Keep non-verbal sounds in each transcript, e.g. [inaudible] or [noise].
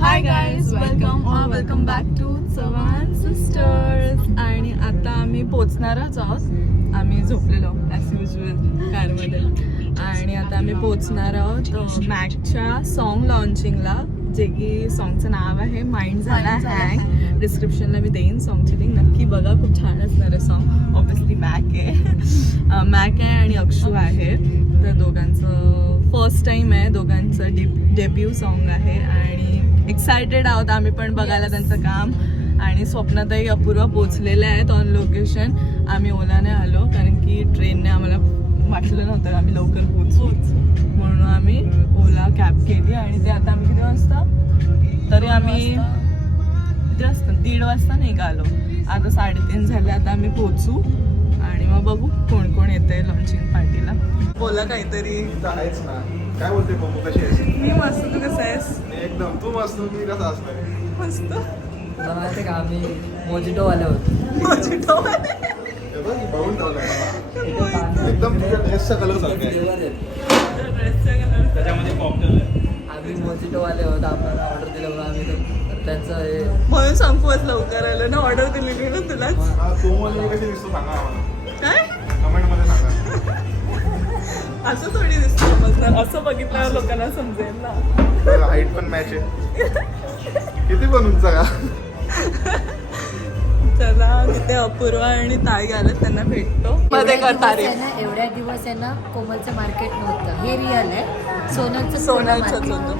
Hi guys welcome welcome back to Chavan sisters आणि आता आम्ही पोचणारच आहोत. आम्ही झोपलेलो ॲज युजल कारमध्ये. आणि आता आम्ही पोचणार आहोत मॅकच्या सॉन्ग लॉन्चिंगला जे की सॉन्गचं नाव आहे माइंड झाला हँग डिस्क्रिप्शनला मी देईन सॉन्गची लिंक नक्की बघा खूप छान असणार आहे सॉन्ग ऑब्विसली मॅक आहे. मॅक आहे आणि अक्षू आहे. तर दोघांचं फर्स्ट टाइम आहे. दोघांचं डेब्यू सॉन्ग आहे. आणि एक्सायटेड आहोत आम्ही पण बघायला त्यांचं काम. आणि स्वप्नातही अपूर्व पोचलेले आहेत ऑन लोकेशन आम्ही ओलाने आलो कारण की ट्रेनने आम्हाला वाटलं नव्हतं आम्ही लवकर पोचू. म्हणून आम्ही ओला कॅब केली आणि ते आता आम्ही किती वाजता? तरी आम्ही किती वाजता? दीड वाजता निघालो. आता साडेतीन झाले आता आम्ही पोचू. आणि मग बघू कोण कोण येते लॉन्चिंग पार्टीला बोला काहीतरी तर आहेच ना. काय बोलते मम्मी कशी आहेस? मी मस्त तू कसं आहेस? एकदम तू मस्त मी कसा असतोय? मस्त. तुला माहिती का आम्ही मोजिटो वाले होतो बघून एकदम तुझ्या ड्रेसचा कलर सारखा आहे. Flavor आहेत. ड्रेसचा कलर त्याच्यामध्ये कॉकटेल आहे. आम्ही मोजिटो वाले होतो आपल्याला ऑर्डर दिलं म्हणून आम्ही त्यांचं हे म्हणून संपवत लवकर आलं ना ऑर्डर दिलेली ना तुला हा, तू मला कशी दिसतो सांगा असं थोडी दिसतो समजणार असं बघितल्यावर लोकांना समजेल ना. हाईट पण मॅच आहे. किती पण उंच का चला तिथे अपूर्वा आणि ताई आले त्यांना भेटतो. मध्ये करता एवढ्या दिवस आहे ना कोमलचं मार्केट नव्हतं. हे रिअल आहे. सोनलचं सोनलचंच होतं.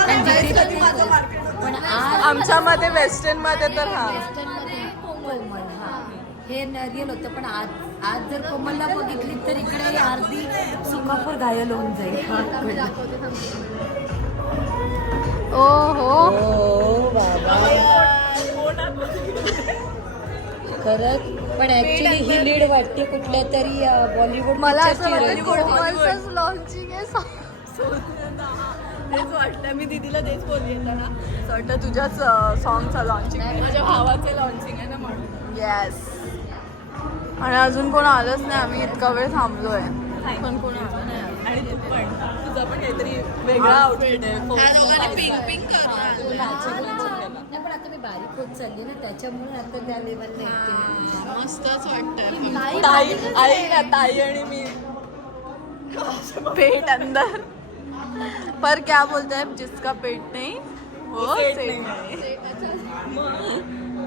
पण- पण आज आमच्यामध्ये वेस्टर्नमध्ये तर हा. वेस्टर्नमध्ये कोमल हा रिअल होतं पण आज आज जर कोमलला बघितली तर इकडे अर्धी सुखापूर घायल होऊन जाईल. हा. ओ हो खरंच पण ऍक्च्युली ही लीड वाटते कुठल्या तरी बॉलिवूड मला असं लॉन्चिंग आहे तेच वाटतं मी दीदीला तेच बोलली येताना असं वाटतं तुझ्याच सॉन्गचं लॉन्चिंग आहे. माझ्या भावाचे लॉन्चिंग आहे ना म्हणून. येस आणि अजून कोण आलंच नाही आम्ही इतका वेळ थांबलोय. पण कोण आलं नाही. आणि तू पण तुझा पण काहीतरी वेगळा आउटफिट आहे पिंक पिंक नाही पण आता मी बारीक होत चालली ना त्याच्यामुळे आता त्या लेवलला मस्तच वाटतं ताई आई ना ताई आणि मी. पेट अंदर. पर क्या बोलते हैं जिसका पेट नहीं वो सेट नहीं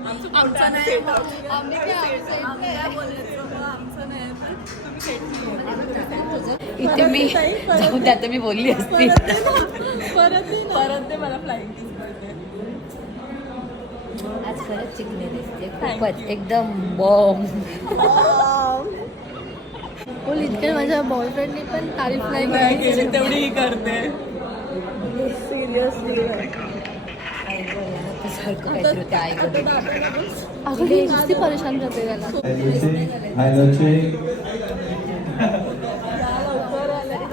आमचा नाही आम्ही काय बोलायचं मग आमचं नाही तर तुम्ही सेट नाही इथे मी जाऊ द्या मी बोलली असती परत. परत दे मला किस करते आज खरंच चिकने दिसते खूपच एकदम बॉम्ब बोल इतके माझ्या बॉयफ्रेंडने पण तारीफ नाही केली तेवढी ही करते सारखं काहीतरी होतं अगं ही नुसती परेशान करते त्याला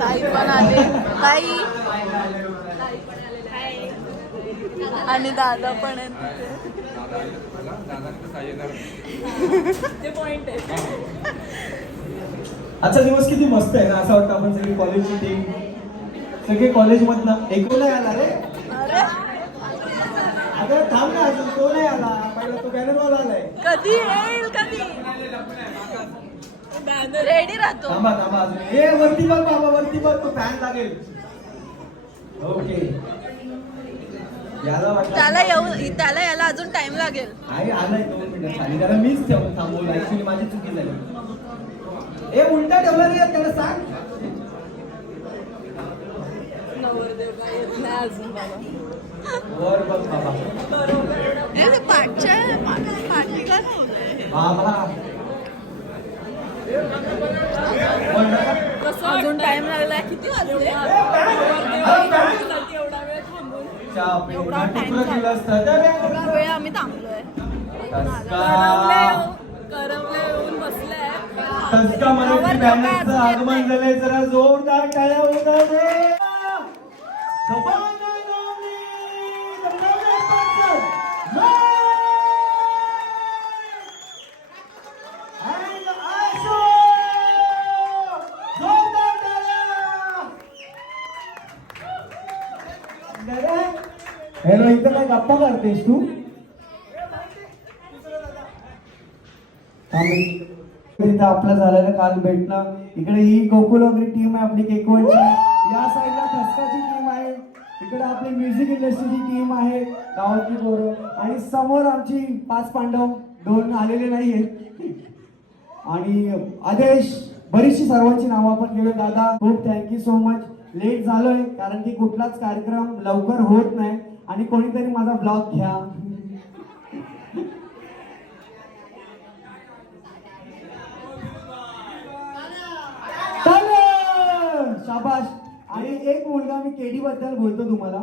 ताई पण आले ताई आणि दादा पण आहेत आजचा दिवस किती मस्त आहे ना? असं वाटतं आपण सगळी कॉलेजची टीम सगळे कॉलेजमधनं एकूण नाही आला रे. अगं थांब ना अजून तो नाही आला. पहिला तो बॅनर वाला आलाय. कधी? येईल कधी? रेडी राहतो. थांबा थांबा अजून. ए वरती बघ बाबा वरती बघ तो फॅन लागेल. ओके याला वाटलं त्याला येऊ त्याला याला अजून टाइम लागेल. आई आलाय दोन मिनिटं. खाली जरा मीच ठेवून थांबवलं. ऍक्च्युली माझी चुकी झाली. ए उलटा ठेवला रे त्याला सांग. नवरदेव काय येत नाही अजून बाबा. वर बघ बाबा. हे ते पाठच्या पाठी का बाबा. अजून टाइम लागलाय. किती वाजले? एवढा वेळ थांबून. एवढा एवढा वेळ आम्ही थांबलोय. करवले येऊन बसले. आगमन झालंय. जरा जोरदार काय करतेस तू? थांब. एक. इथं आपलं झालेलं काल भेटणं. इकडे ही गोकुल वगैरे टीम आहे आपली केकवनची या साईडला ठसकाची टीम आहे. इकडे आपली म्युझिक इंडस्ट्रीची टीम आहे. गावातली पोरं. आणि समोर आमची पाच पांडव. दोन आलेले नाहीये. आणि आदेश बरीचशी सर्वांची नावं आपण घेऊया दादा खूप थँक्यू सो मच लेट झालोय कारण की कुठलाच कार्यक्रम लवकर होत नाही. आणि कोणीतरी माझा ब्लॉग घ्या! शाबाश आणि एक मुलगा मी केडी बद्दल बोलतो तुम्हाला.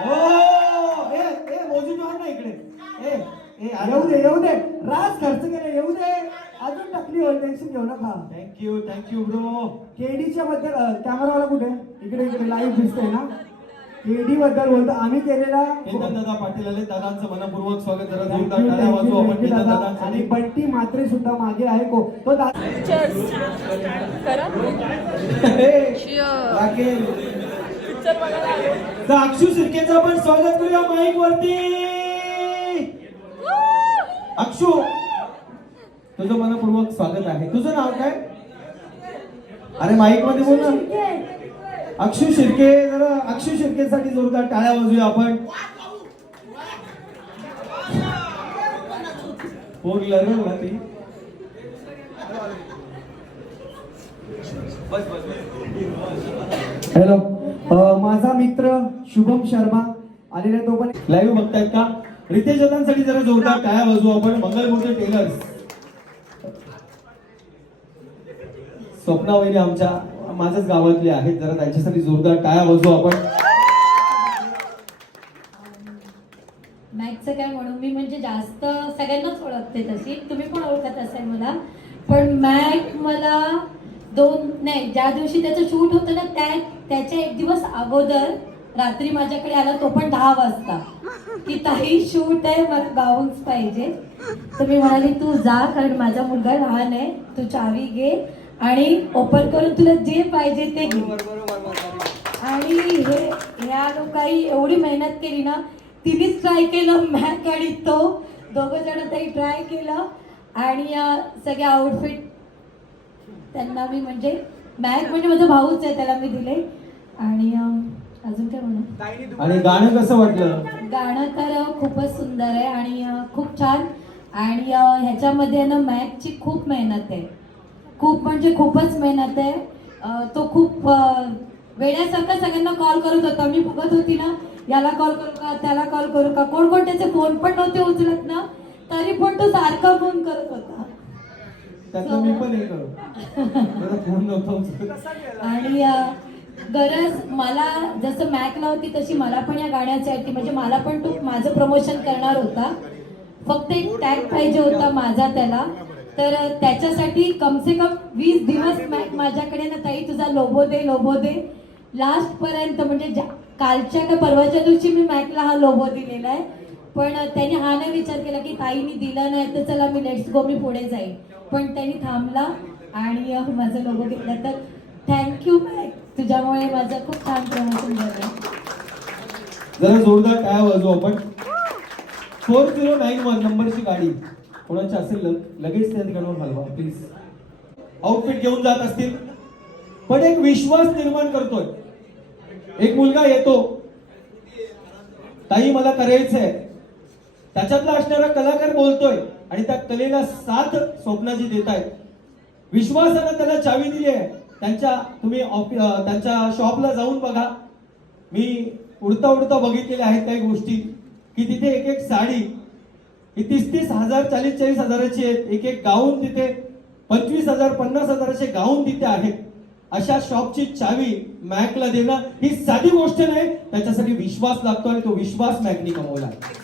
हो ए ए मोजून आण ना इकडे. ए ए येऊ दे येऊ दे. राज खर्च केला येऊ दे. अजून टाकली होईल टेन्शन घेऊ नका. थँक्यू थँक्यू ब्रो केडीच्या बद्दल कॅमेरावाला कुठे? इकडे इकडे लाईव्ह दिसतोय ना. केडी बद्दल बोलतो. आम्ही केलेला दादा पाटील आले. दादांचं मनपूर्वक स्वागत जरा जोरदार टाळ्या वाजवू आपण आणि बंटी मात्रे सुद्धा मागे आहे. को तो अक्षू शिर्केचं आपण स्वागत करूया माईक वरती. अक्षू तुझं मनपूर्वक स्वागत आहे. तुझं नाव काय? अरे माईकमध्ये बोल ना. अक्षय शिर्के जरा अक्षू शिर्केसाठी जोरदार टाळ्या वाजूया आपण. फोन लढवल ती. हॅलो माझा मित्र शुभम शर्मा आलेला तो पण लाईव्ह बघतायत का? रितेश दादांसाठी जरा जोरदार टाळ्या वाजू आपण. मंगलमूर्ती टेलर्स स्वप्ना वहिनी आमच्या. माझ्याच गावातले आहेत जरा त्यांच्यासाठी जोरदार टाळ्या वाजवू आपण. मॅथचं काय म्हणून मी म्हणजे जास्त सगळ्यांनाच ओळखते तशी. तुम्ही पण ओळखत असाल मला. पण मॅक मला दोन नाही ज्या दिवशी त्याचं शूट होतं ना त्या त्याच्या एक दिवस अगोदर रात्री माझ्याकडे आला तो पण दहा वाजता. की ताई शूट आहे मला गाऊन्स पाहिजे. तर मी म्हणाली तू जा कारण माझा मुलगा लहान आहे. तू चावी घे. आणि ओपन करून तुला जे पाहिजे ते घे. आणि हे ह्या लोकांनी एवढी मेहनत केली ना तिनेच ट्राय केलं मॅक आणि तो. दोघं जण तरी ट्राय केलं. आणि अं, सगळे आउटफिट त्यांना मी म्हणजे मॅक म्हणजे माझा भाऊच आहे त्याला मी दिले. आणि अजून काय म्हणू? आणि गाणं कसं वाटलं? गाणं तर खूपच सुंदर आहे आणि खूप छान. आणि ह्याच्यामध्ये ना मॅकची खूप मेहनत आहे. खूप म्हणजे खूपच मेहनत आहे. तो खूप अं, वेड्यासारखा सगळ्यांना कॉल करत होता. मी बघत होती ना याला कॉल करू का त्याला कॉल करू का? कोण कोण त्याचे फोन पण नव्हते उचलत ना तरी पण तो सारखा फोन करत होता. नव्हता. आणि गरज मला जसं मॅकला होती तशी मला पण या गाण्याची आहे. म्हणजे मला पण तो माझं प्रमोशन करणार होता. फक्त एक टॅग पाहिजे होता माझा त्याला. तर त्याच्यासाठी कम से कम वीस दिवस माझ्याकडे ना ताई तुझा लोबो दे लोबो दे. लास्ट पर्यंत म्हणजे कालच्या का परवाच्या दिवशी मी मॅकला हा लोबो दिलेला आहे. पण त्याने हा नाही विचार केला की ताईने दिला नाही तर चला मी लेट्स गो मी पुढे जाईल पण त्यांनी थांबला आणि माझा लोगो घेतला. तर थँक्यू मॅक तुझ्यामुळे माझं खूप छान प्रमोशन झालं. जरा जोरदार काय वाजू आपण फोर झिरो नाईन वन नंबरची गाडी. कोणाची असेल लगेच त्या ठिकाणावर हलवा प्लीज आउटफिट घेऊन जात असतील. पण एक विश्वास निर्माण करतोय. एक मुलगा येतो. ताई मला करायचंय. त्याच्यातला असणारा कलाकार बोलतोय आणि त्या कलेला साथ स्वप्नाजी देत आहेत विश्वासानं त्याला चावी दिली आहे. त्यांच्या तुम्ही त्यांच्या शॉपला जाऊन बघा. मी उडता उडता बघितलेल्या आहेत काही गोष्टी. की तिथे एक एक साडी ही तीस तीस हजार चाळीस चाळीस हजाराची आहेत. एक एक गाऊन तिथे पंचवीस हजार पन्नास हजाराचे गाऊन तिथे आहेत. अशा शॉपची चावी मॅकला देणं ही साधी गोष्ट नाही त्याच्यासाठी विश्वास लागतो आणि तो विश्वास मॅकनी कमवला आहेस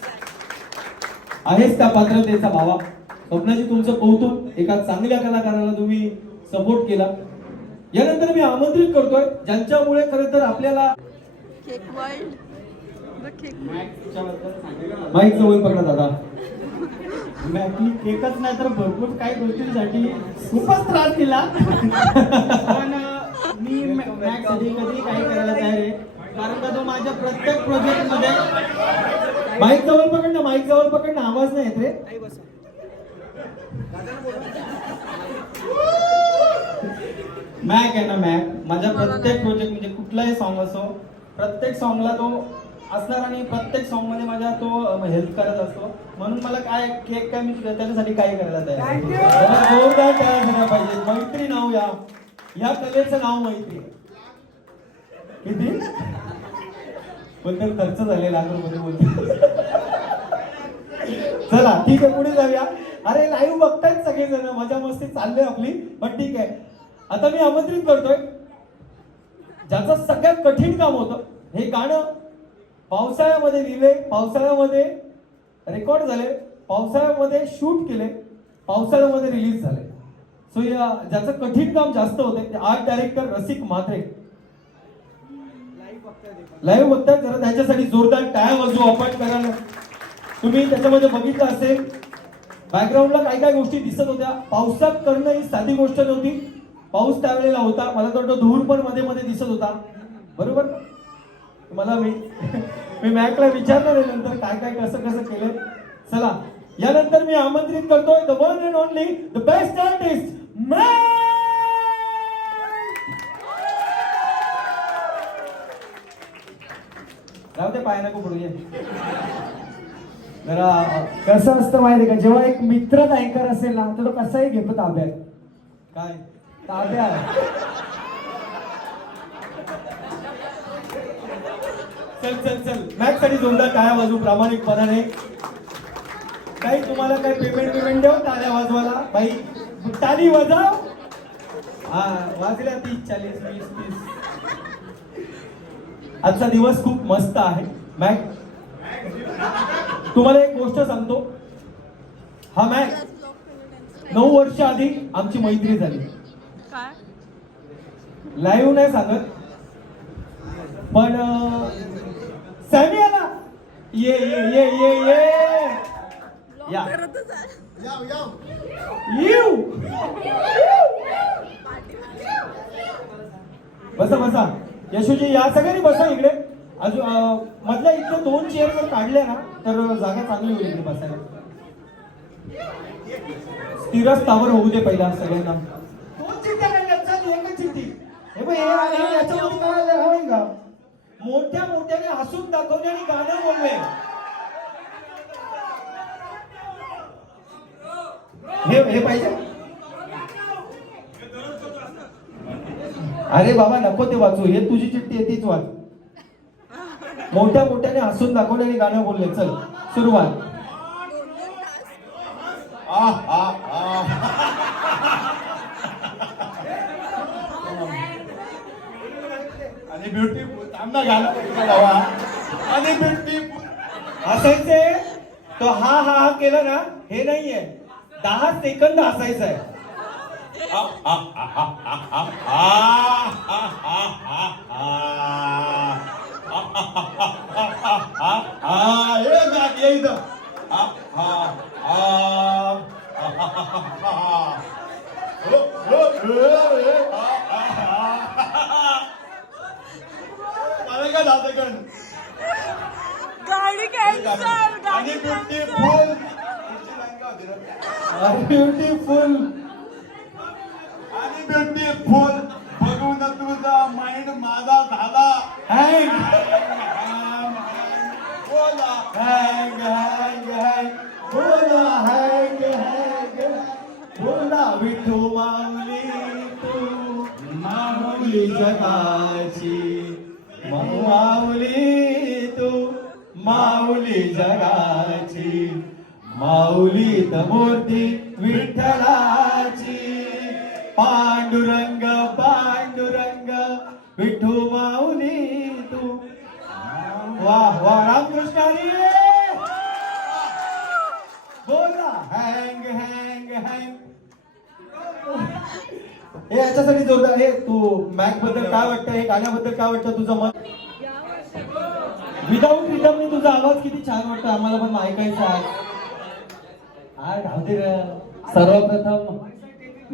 आहेच त्या पात्रतेचा भावा. स्वप्नाजी तुमचं कौतुक एका चांगल्या कलाकाराला तुम्ही सपोर्ट केला. यानंतर मी आमंत्रित करतोय ज्यांच्यामुळे खरं तर आपल्याला केक माईक जवळ पकडा दादा. मॅकनी केकच नाही तर भरपूर काही गोष्टींसाठी खूपच त्रास दिला. पण अं, मी मॅकसाठी कधी काही करायला तयार आहे. कारण का तो माझ्या प्रत्येक प्रोजेक्टमध्ये माईक जवळ पकड ना माईक जवळ पकड ना आवाज नाही येत रे. मॅक आहे ना मॅक माझ्या प्रत्येक प्रोजेक्ट म्हणजे कुठलाही सॉन्ग असो प्रत्येक सॉन्गला तो असणार आणि प्रत्येक सॉन्गमध्ये माझा तो हेल्प करत असतो. म्हणून मला काय केक काय मी त्याच्यासाठी काय करायला तयार जोरदार तयार झाला पाहिजे मैत्री नाव या. या कलेचं नाव मैत्री किती? बोलते खर्च झाले लाख रुपये बोलते चला ठीक आहे पुढे जाऊया. अरे लाईव्ह बघतायत सगळेजण. मजा मस्ती चालली आपली पण ठीक आहे. आता मी आमंत्रित करतोय. ज्याचं सगळ्यात कठीण काम होतं हे गाणं पावसाळ्यामध्ये लिहिले पावसाळ्यामध्ये रेकॉर्ड झाले पावसाळ्यामध्ये शूट केले पावसाळ्यामध्ये रिलीज झाले. सो या ज्याचं कठीण काम जास्त होते ते आर्ट डायरेक्टर रसिक म्हात्रे. लाईव्ह बघताय जरा त्यांच्यासाठी जोरदार टाळ्या वाजवू आपण कारण तुम्ही त्याच्यामध्ये बघितलं असेल बॅकग्राऊंडला काय काय गोष्टी दिसत होत्या. पावसात करणं ही साधी गोष्ट नव्हती. पाऊस त्यावेळेला होता. मला तर वाटतं धूर पण मध्ये मध्ये दिसत होता. बरोबर? मला मी मी मॅकला विचारणार आहे नंतर काय काय कसं कसं केलं चला यानंतर मी आमंत्रित करतोय the one and only the best artist जाऊ दे पाय नको पुढे जरा कसं असतं माहिती का? जेव्हा एक मित्रच अँकर असेल ना तर तो कसाही घेतो ताब्यात. काय? ताब्यात. चल चल चल. मॅच साठी जोरदार टाळ्या वाजू प्रामाणिकपणाने. काही तुम्हाला काही पेमेंट पेमेंट देऊ टाळ्या वाजवायला? बाई टाळी वाजव. हा वाजल्या तीस चाळीस वीस तीस. आजचा दिवस खूप मस्त आहे. मॅक तुम्हाला एक गोष्ट सांगतो. हा मॅक नऊ वर्ष आधी आमची मैत्री झाली. लाईव्ह नाही सांगत. पण सॅमी आला ये ये ये ये. येऊ. बसा बसा. यशोजी या सगळ्यांनी बसा इकडे. अजून मधल्या इकडे दोन चेअर जर काढल्या ना तर जागा चांगली होईल इकडे बसायला. स्थिरस्थावर होऊ दे पहिला सगळ्यांना. दोन चिठ्ठ्या काढल्यात, चल, एकच चिठ्ठी हे बघ, काय का मोठ्या मोठ्याने हसून दाखवणे आणि गाणं बोलणे हे हे पाहिजे? अरे बाबा नको ते वाचू. हे तुझी चिठ्ठी आहे तीच वाच. मोठ्या मोठ्याने हसून दाखवले आणि गाणं बोलले. चल सुरुवात. आणि ब्युटी थांबना घाला लावा आणि ब्युटीफुल हसायचे तो हा हा हा केला ना हे नाहीये दहा सेकंद हसायचं आहे गाडी कॅन्सल आणि ब्युटीफुल ब्युटिफुल आणि ब्युटीफुल बघून तुझा माइंड माझा झाला. हँग बोला. हँग हँग काय वाटतं तुझं मत? विदाऊट रिदमने तुझा आवाज किती छान वाटतं आम्हाला पण ऐकायचा आहे. सर्वप्रथम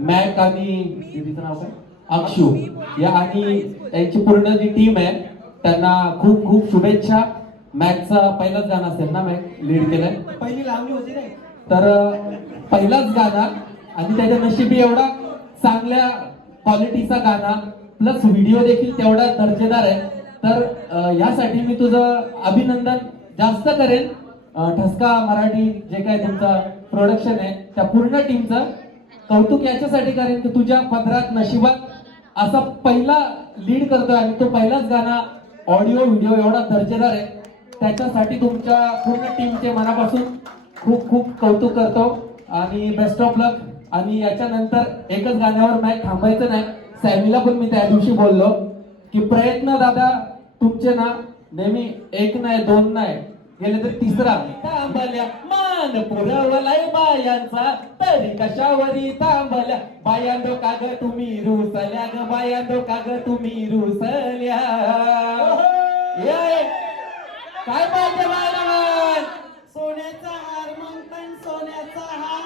मॅक आणि दीदीचं नाव काय? अक्षू. या आणि त्यांची पूर्ण जी टीम आहे त्यांना खूप खूप शुभेच्छा. मॅचचा पहिलाच गाणं असेल ना मॅच लीड केलंय. पहिली लावणी होती नाही तर पहिलाच गाणं आणि त्याच्या नशिबी एवढा चांगल्या क्वालिटीचा गाणा. प्लस व्हिडिओ देखील तेवढा दर्जेदार आहे. तर यासाठी मी तुझं अभिनंदन जास्त करेन. ठसका मराठी जे काय तुमचा प्रोडक्शन आहे त्या पूर्ण टीमचं कौतुक याच्यासाठी करेन. की तुझ्या पदरात नशिबात असा पहिला लीड करतोय आणि तो पहिलाच गाणा ऑडिओ व्हिडिओ एवढा दर्जेदार आहे. त्याच्यासाठी तुमच्या पूर्ण टीमचे मनापासून खूप खूप कौतुक करतो. आणि बेस्ट ऑफ लक आणि याच्यानंतर एकच गाण्यावर मॅच थांबायचं नाही. सॅमीला पण मी त्या दिवशी बोललो की प्रयत्न दादा तुमचे ना नेहमी एक नाही दोन नाही गेले तर तिसरा थांबल्या मान पुरवलाय बायांचा तरी कशावरी थांबल्या? बायांदो काग तुम्ही रुसल्या ग बायांदो काग तुम्ही रुसल्या. ये काय पाहिजे सोन्याचा हार मंथन सोन्याचा हार.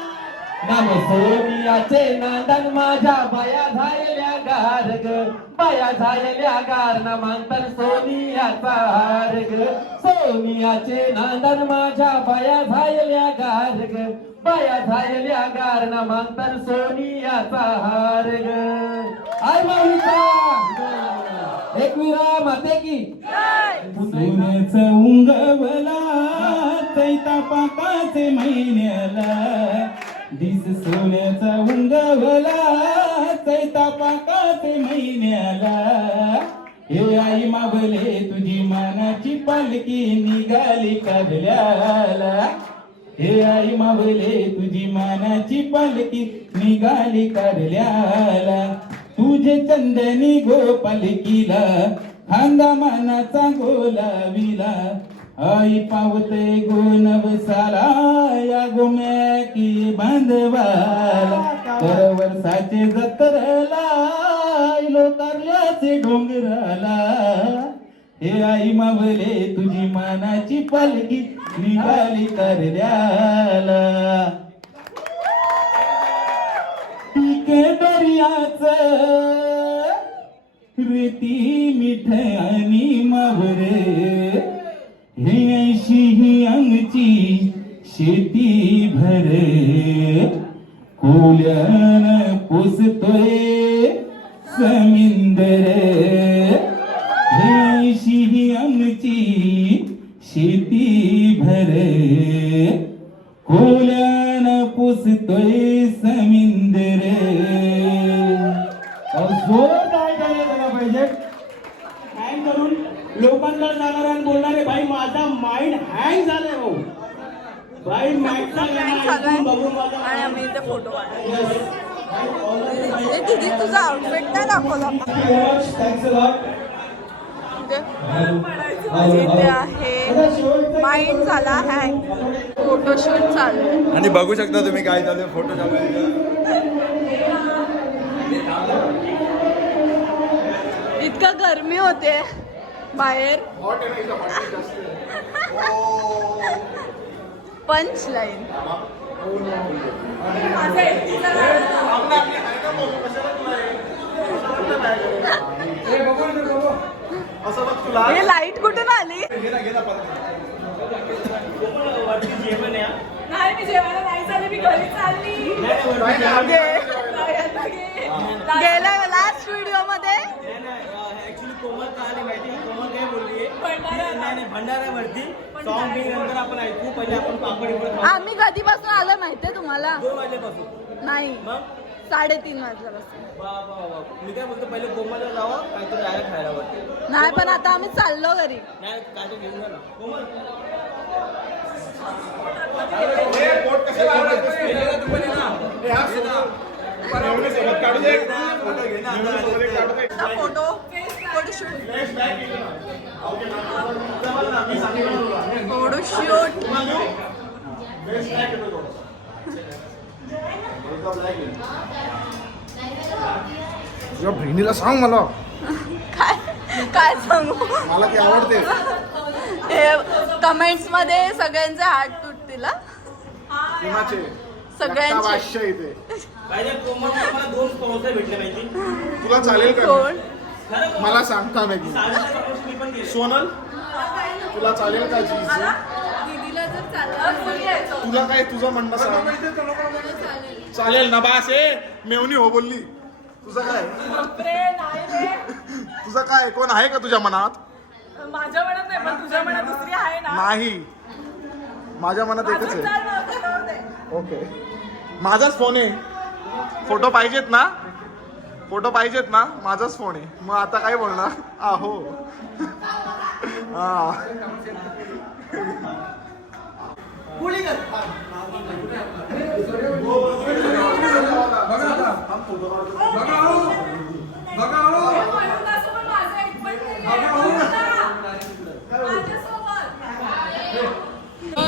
नाम सोनियाचे नांदन माझ्या बाया झालेल्या गार ग बाया झालेल्या गार नामांतर सोनियाचा हार ग सोनियाचे नांदन माझ्या बाया झालेल्या गार ग बाया झालेल्या गार नामांतर सोनियाचा हार ग आय माऊलीचा! एक विरा माते की. सोन्याच उंगवला तैता पापाचे महिन्याला. दिस सोन्याचा उंगवला चैता पाकाचे महिन्याला. हे आई मावले तुझी मानाची पालखी निघाली काढल्याला हे आई मावले तुझी मानाची पालखी निघाली काढल्याला तुझे चंदनी गोपालकीला खांदा मानाचा गोलाविला. आई पावते गो नवसाला या गोम्या की बांधवाला. तर वर्षाचे जत्रला तरल्याचे डोंगराला. हे आई मावले तुझी मानाची पालखी निघाली करल्याला पिके दर्याच रेती मिठ आणि मावरे. हे ऐशी ही अंगची शेती भरे कोल्यान पोसतोय समिंदर चालू आहे. आणि आम्ही इथे फोटो काढतो दीदी तुझा आउटफिट नाही दाखवला. इथे आहे माइंड झाला हँग फोटोशूट चालू आहे. आणि बघू शकता तुम्ही काय चालू फोटो चालू इतकं गरमी होते बाहेर. [laughs] पंच लाईन हे लाइट कुठून आली? नाही मी जेवायला नाही चालली मी घरी चालली. नाही, आता घे. गेल्या लास्ट व्हिडिओमध्ये कोमल माहिती कोमल काय बोलली? नाही नाही भंडाऱ्यावरती सॉन्ग नंतर आपण ऐकू पहिले आपण पापड इकडे खाऊ. आम्ही कधीपासून आलो माहितीये तुम्हाला? दोन वाजल्यापासून नाही. मग? साडेतीन वाजल्यापासून. वा वा वा वा. मी काय बोलतो पहिले कोमलला जावं काहीतरी आहे खायला वरती. नाही पण आता आम्ही चाललो घरी. नाही काय ते घेऊन जा ना. कोमल? फोटो. फोटोशूट तुझ्या बहिणीला सांग मला. काय काय सांगू? मला ती आवडते. हे कमेंट्समध्ये सगळ्यांचे हात तुटतील हा? कुणाचे? सगळ्यांचे. भाष्य इथे. पाहिजे कोमल मला दोन समोसे भेटले पाहिजे तुला चालेल का? कोण? मला सांगता मॅगी सोनल तुला चालेल का चाललं तुला काय तुझं म्हणणं सांग. चालेल. ना बास ए मेवणी हो बोलली. तुझं काय? नाही तुझं काय कोण आहे का तुझ्या मनात? माझ्या मनात नाही पण तुझ्या मनात दुसरी आहे ना. नाही. माझ्या मनात एकच आहे. ओके. माझाच फोन आहे. फोटो पाहिजेत ना? फोटो पाहिजेत ना माझाच फोन आहे. मग आता काय बोलणार? आहो. हा.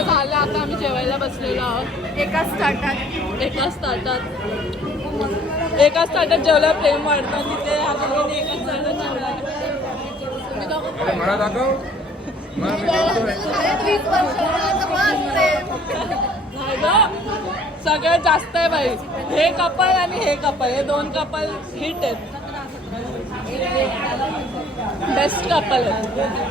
झालं आता आम्ही जेवायला बसलेलो आहोत. एकाच ताटात. एकाच ताटात. एकाच ताटात जेवलं प्रेम वाढतं आणि ते एकाच ताटात जेवलं सगळ्यात जास्त आहे बाई. हे कपल आणि हे कपल हे दोन कपल हिट आहेत. बेस्ट कपल आहेत.